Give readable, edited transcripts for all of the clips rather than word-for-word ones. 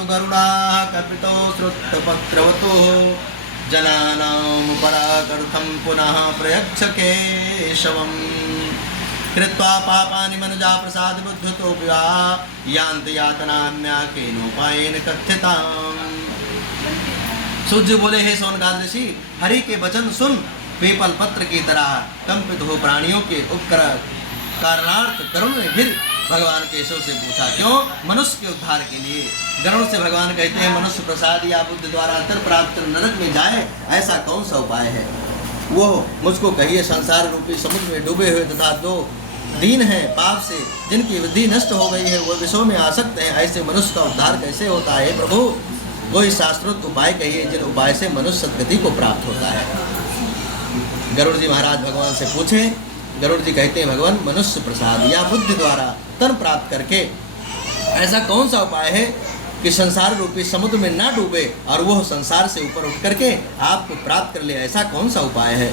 तु गरुडाः कपितो श्रुतपत्रवतो जनानामुपराकर्थं पुनः प्रयच्छ केशवम् कृत्वा पापानि मनुजा प्रसाद बुद्धतोऽपि वा यान्ति यातनान्या केनोपायेन कथ्यताम्। सूर्य बोले, हे सोनकाद ऋषि, हरि के वचन सुन। पीपल पत्र की तरह कंपित हो प्राणियों के उपकर कारणार्थ गरुड़ ने फिर भगवान केशव से पूछा, क्यों? मनुष्य के उद्धार के लिए। गरुड़ से भगवान कहते हैं, मनुष्य प्रसाद या बुद्ध द्वारा तर प्राप्त कर नरक में जाए, ऐसा कौन सा उपाय है? वो मुझको कहिए। संसार रूपी समुद्र में डूबे हुए तथा जो दीन हैं पाप से, जिनकी वृद्धि नष्ट हो गई है, वो विषयों में आसक्त हैं, ऐसे मनुष्य का उद्धार कैसे होता है? प्रभु, कोई शास्त्रोक्त उपाय कहिए जिन उपाय से मनुष्य सद्गति को प्राप्त होता है। गरुड़ जी महाराज भगवान से पूछे। गरुड़ जी कहते हैं, भगवान, मनुष्य प्रसाद या बुद्धि द्वारा तन प्राप्त करके ऐसा कौन सा उपाय है कि संसार रूपी समुद्र में ना डूबे और वह संसार से ऊपर उठ करके आपको प्राप्त कर ले, ऐसा कौन सा उपाय है?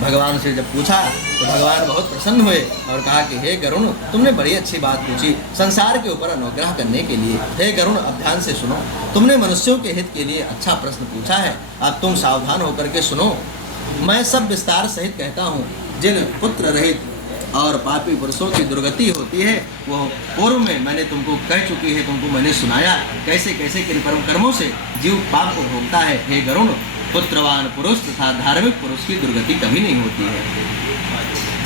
भगवान से जब पूछा तो भगवान बहुत प्रसन्न हुए और कहा कि हे गरुण, तुमने बड़ी अच्छी बात पूछी संसार के ऊपर अनुग्रह करने के लिए। हे गरुण, अब ध्यान से सुनो। तुमने मनुष्यों के हित के लिए अच्छा प्रश्न पूछा है। अब तुम सावधान होकर के सुनो। मैं सब विस्तार सहित कहता हूँ। जिन पुत्र रहित और पापी पुरुषों की दुर्गति होती है, वो पूर्व में मैंने तुमको कह चुकी है, तुमको मैंने सुनाया कैसे कैसे किन परम कर्मों से जीव पाप को भोगता है। हे गरुण, पुत्रवान पुरुष तथा धार्मिक पुरुष की दुर्गति कभी नहीं होती है।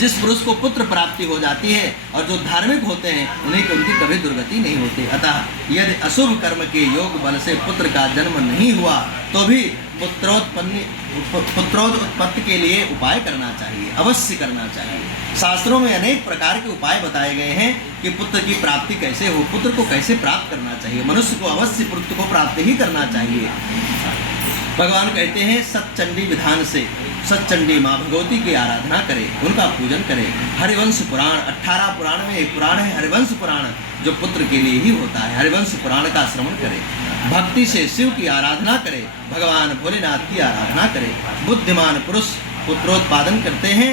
जिस पुरुष को पुत्र प्राप्ति हो जाती है और जो धार्मिक होते हैं, उन्हें उनकी कभी दुर्गति नहीं होती। अतः यदि अशुभ कर्म के योग बल से पुत्र का जन्म नहीं हुआ तो भी पुत्रोत्पत्ति के लिए उपाय करना चाहिए, अवश्य करना चाहिए। शास्त्रों में अनेक प्रकार के उपाय बताए गए हैं कि पुत्र की प्राप्ति कैसे हो, पुत्र को कैसे प्राप्त करना चाहिए। मनुष्य को अवश्य पुत्र को प्राप्त ही करना चाहिए। भगवान कहते हैं, सतचंडी विधान से सतचंडी माँ भगवती की आराधना करे, उनका पूजन करे। हरिवंश पुराण, 18 पुराण में एक पुराण है हरिवंश पुराण, जो पुत्र के लिए ही होता है। हरिवंश पुराण का श्रवण करे, भक्ति से शिव की आराधना करे, भगवान भोलेनाथ की आराधना करे। बुद्धिमान पुरुष पुत्रोत्पादन करते हैं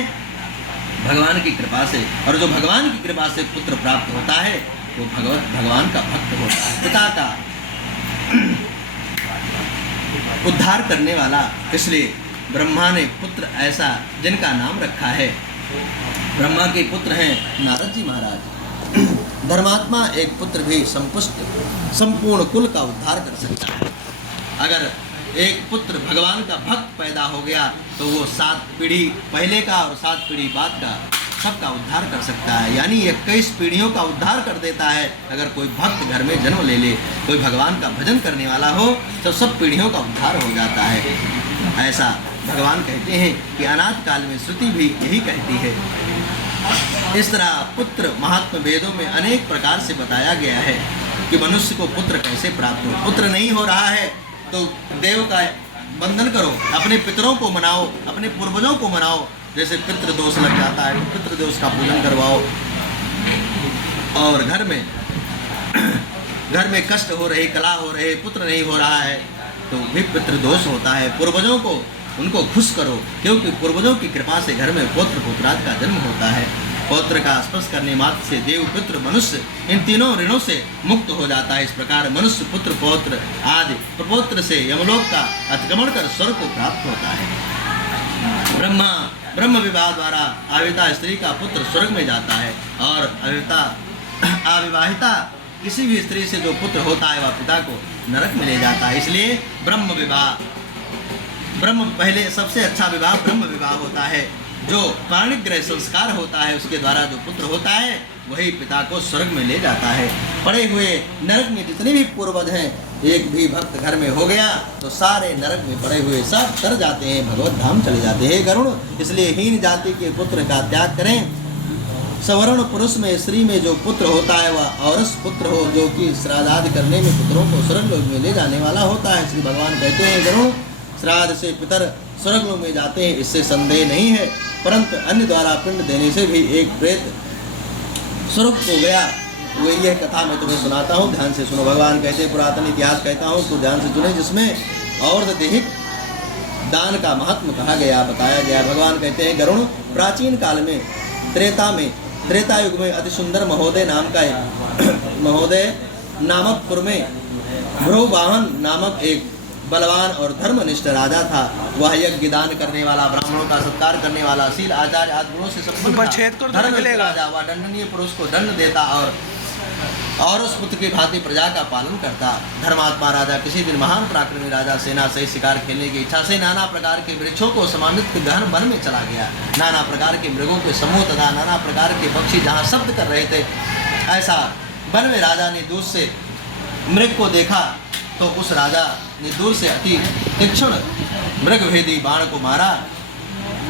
भगवान की कृपा से, और जो भगवान की कृपा से पुत्र प्राप्त होता है वो भगवान का भक्त होता है, पिता का उद्धार करने वाला। इसलिए ब्रह्मा ने पुत्र ऐसा जिनका नाम रखा है। ब्रह्मा के पुत्र हैं नारद जी महाराज। धर्मात्मा एक पुत्र भी संपूर्ण कुल का उद्धार कर सकता है। अगर एक पुत्र भगवान का भक्त पैदा हो गया तो वो 7 पीढ़ी पहले का और 7 पीढ़ी बाद का सबका उद्धार कर सकता है, यानी 21 पीढ़ियों का उद्धार कर देता है। अगर कोई भक्त घर में जन्म ले ले, कोई भगवान का भजन करने वाला हो, तो सब पीढ़ियों का उद्धार हो जाता है। ऐसा भगवान कहते हैं कि अनाथ काल में श्रुति भी यही कहती है। इस तरह पुत्र महात्म वेदों में अनेक प्रकार से बताया गया है कि मनुष्य को पुत्र कैसे प्राप्त हो। पुत्र नहीं हो रहा है तो देव का वंदन करो, अपने पितरों को मनाओ, अपने पूर्वजों को मनाओ। जैसे पितृ दोष लग जाता है तो पितृ दोष का पूजन करवाओ। और घर में कष्ट हो रहे, कला हो रहे, पुत्र नहीं हो रहा है तो भी पितृ दोष होता है। पूर्वजों को उनको खुश करो, क्योंकि पूर्वजों की कृपा से घर में पुत्र पुत्राद का जन्म होता है। पौत्र का स्पर्श करने मात्र से देव पितृ मनुष्य इन तीनों ऋणों से मुक्त हो जाता है। इस प्रकार मनुष्य पुत्र पौत्र आदि प्रपौत्र से यमलोक का अतिक्रमण कर स्वर्ग को प्राप्त होता है। ब्रह्म विवाह द्वारा अविवाहिता स्त्री का पुत्र स्वर्ग में जाता है, और अविवाहिता किसी भी स्त्री से जो पुत्र होता है वह पिता को नरक में ले जाता है। इसलिए पहले सबसे अच्छा विवाह ब्रह्म विवाह होता है। जो पाणिग्रह संस्कार होता है उसके द्वारा जो पुत्र होता है वही पिता को स्वर्ग में ले जाता है। पड़े हुए नरक में जितने भी पूर्वज हैं, एक भी भक्त घर में हो गया तो सारे नरक में पड़े हुए सब तर जाते हैं, भगवत धाम चले जाते हैं। गरुण, इसलिए हीन जाति के पुत्र का त्याग करें। सवर्ण पुरुष में स्त्री में जो पुत्र होता है वह औरस पुत्र हो, जो कि श्राद्ध करने में पुत्रों को स्वर्ग लोक में ले जाने वाला होता है। श्री भगवान कहते हैं, गरुण, श्राद्ध से पितर स्वर्ग लोक में जाते हैं, इससे संदेह नहीं है, परंतु अन्य द्वारा पिंड देने से भी एक प्रेत स्वर्ग को गया। वो यह कथा मैं तुम्हें सुनाता हूँ, ध्यान से सुनो। भगवान कहते हैं, पुरातन इतिहास कहता हूँ तो ध्यान से सुने, जिसमें और दैहिक दान का महत्व कहा गया, बताया गया। भगवान कहते हैं, गरुण, प्राचीन काल में त्रेता युग में अति सुंदर महोदय नामक पुर में भ्रुवाहन नामक एक बलवान और धर्मनिष्ठ राजा था। वह यज्ञ दान करने वाला, ब्राह्मणों का सत्कार करने वाला, शील आचार्य आदि गुणों से संपन्न था। धर्मनिष्ठ राजा वह दंडनीय पुरुष को दंड देता और उस पुत्र की भांति प्रजा का पालन करता। धर्मात्मा राजा किसी दिन महान पराक्रमी राजा सेना सहित शिकार खेलने की इच्छा से नाना प्रकार के वृक्षों को समान्वित गहन वन में चला गया। नाना प्रकार के मृगों के समूह तथा नाना प्रकार के पक्षी जहाँ शब्द कर रहे थे, ऐसा वन में राजा ने दूर से मृग को देखा तो उस राजा ने दूर से अति तीक्ष्ण मृगभेदी बाण को मारा,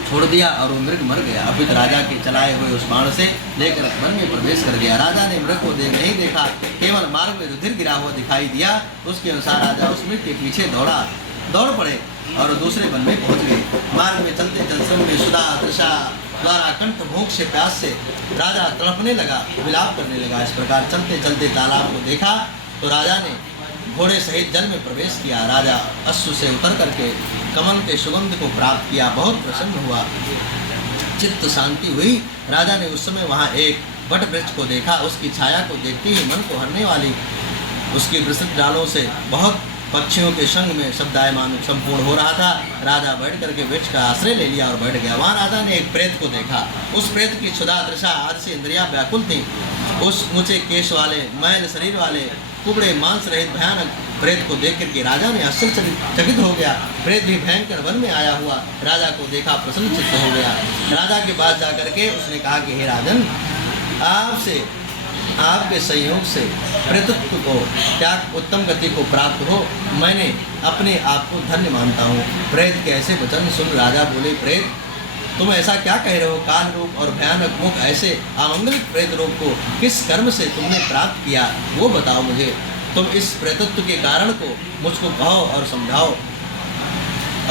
छोड़ दिया और वो मृग मर गया। अपित राजा के चलाए हुए उस बाण से लेकर वन में प्रवेश कर गया। राजा ने मृग को नहीं देखा, केवल मार्ग में रुधिर गिरा हुआ दिखाई दिया। उसके अनुसार राजा उस मृग के पीछे दौड़ पड़े और दूसरे वन में पहुंच गए। मार्ग में चलते चलते में सुधा तृषा द्वारा कंठ भूख से प्यास से राजा तड़पने लगा, विलाप करने लगा। इस प्रकार चलते चलते तालाब को देखा तो राजा ने घोड़े सहित जल में प्रवेश किया। राजा अश्व से उतर करके कमल के सुगंध को प्राप्त किया, बहुत प्रसन्न हुआ, चित्त शांति हुई। राजा ने उस समय वहाँ एक वट वृक्ष को देखा। उसकी छाया को देखते ही मन को हरने वाली उसकी विस्तृत डालों से बहुत पक्षियों के संग में शब्दायमान संपूर्ण हो रहा था। राजा बैठ करके वृक्ष का आश्रय ले लिया और बैठ गया। वहाँ राजा ने एक प्रेत को देखा। उस प्रेत की क्षुधा तृषा आदि से इंद्रियां व्याकुल थी। उस ऊंचे केश वाले, मैल शरीर वाले, कुबड़े मांस रहित भयानक प्रेत को देख करके राजा ने आश्चर्यचकित हो गया। प्रेत भी भयंकर वन में आया हुआ राजा को देखा, प्रसन्न चित्त हो गया। राजा के पास जाकर के उसने कहा कि हे राजन, आपके संयोग से प्रेतत्व को त्याग उत्तम गति को प्राप्त हो, मैंने अपने आप को धन्य मानता हूँ। प्रेत के ऐसे वचन सुन राजा बोले, प्रेत तुम ऐसा क्या कह रहे हो? काल रूप और भयानक मुख ऐसे अमंगलित प्रेत रूप को किस कर्म से तुमने प्राप्त किया, वो बताओ मुझे। तुम इस प्रेतत्व के कारण को मुझको कहो और समझाओ।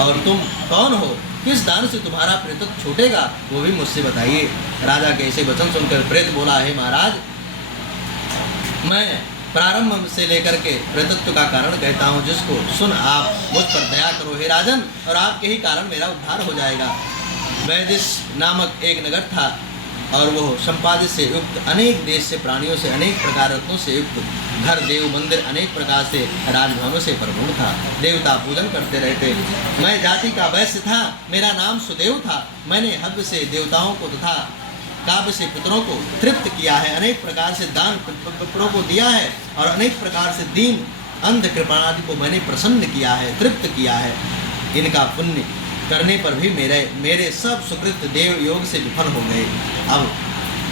और तुम कौन हो? किस दान से तुम्हारा प्रेतत्व छूटेगा, वो भी मुझसे बताइए। राजा के ऐसे वचन सुनकर प्रेत बोला, हे महाराज, मैं प्रारंभ से लेकर के प्रेतत्व का कारण कहता हूँ, जिसको सुन आप मुझ पर दया करो हे राजन, और आपके ही कारण मेरा उद्धार हो जाएगा। वैदिश नामक एक नगर था और वो संपादित से युक्त अनेक देश से प्राणियों से अनेक प्रकार रत्नों से युक्त घर, देव, मंदिर अनेक प्रकार से राजभवनों से परिपूर्ण था। देवता पूजन करते रहते। मैं जाति का वैश्य था, मेरा नाम सुदेव था। मैंने हव्य से देवताओं को तथा काव्य से पितरों को तृप्त किया है, अनेक प्रकार से दान पितरों को दिया है और अनेक प्रकार से दीन अंध कृपाणादि को मैंने प्रसन्न किया है, तृप्त किया है। इनका पुण्य करने पर भी मेरे सब सुकृत देव योग से विफल हो गए। अब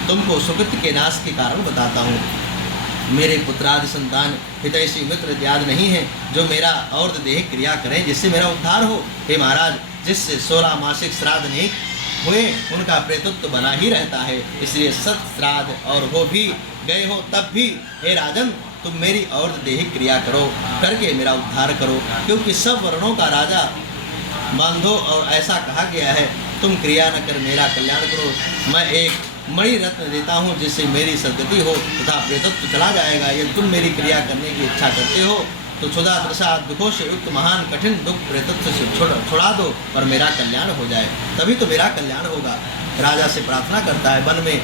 तुमको सुकृत के नाश के कारण बताता हूँ। मेरे पुत्रादि संतान, हितैषी मित्र इत्यादि नहीं है जो मेरा और देह क्रिया करें जिससे मेरा उद्धार हो। हे महाराज, जिससे 16 मासिक श्राद्ध नहीं हुए उनका प्रेतत्व बना ही रहता है, इसलिए सत श्राद्ध और हो भी गए हो तब भी हे राजन, तुम मेरी और देह क्रिया करो, करके मेरा उद्धार करो, क्योंकि सब वर्णों का राजा बांधो और ऐसा कहा गया है, तुम क्रिया न कर मेरा कल्याण करो। मैं एक मणि रत्न देता हूँ जिससे मेरी सद्गति हो तथा प्रेतत्व चला जाएगा। यदि तुम मेरी क्रिया करने की इच्छा करते हो तो क्षुधा तृषा दुखों से युक्त महान कठिन दुख प्रेतत्व से छुड़ा दो और मेरा कल्याण हो जाए, तभी तो मेरा कल्याण होगा। राजा से प्रार्थना करता है, वन में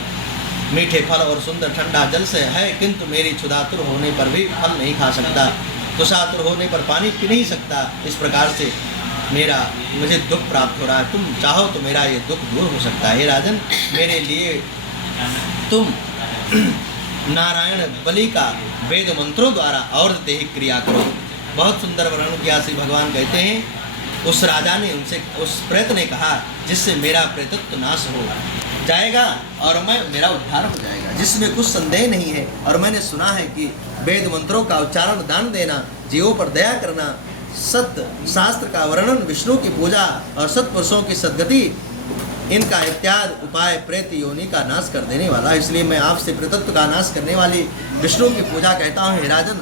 मीठे फल और सुंदर ठंडा जल से है, किंतु मेरी क्षुधातुर होने पर भी फल नहीं खा सकता, तुषातुर होने पर पानी पी नहीं सकता। इस प्रकार से मुझे दुख प्राप्त हो रहा है। तुम चाहो तो मेरा ये दुख दूर हो सकता है। हे राजन, मेरे लिए तुम नारायण बलि का वेद मंत्रों द्वारा और देह क्रिया करो। बहुत सुंदर वर्णन किया श्री भगवान कहते हैं, उस राजा ने उनसे, उस प्रेत ने कहा, जिससे मेरा प्रेतत्व नाश हो जाएगा और मेरा उद्धार हो जाएगा, जिसमें कुछ संदेह नहीं है। और मैंने सुना है कि वेद मंत्रों का उच्चारण, दान देना, जीवों पर दया करना, सत्य शास्त्र का वर्णन, विष्णु की पूजा और सत्पुरुषों की सद्गति, इनका इत्यादि उपाय प्रेत योनि का नाश कर देने वाला। इसलिए मैं आपसे प्रेतत्व का नाश करने वाली विष्णु की पूजा कहता हूँ। हे राजन,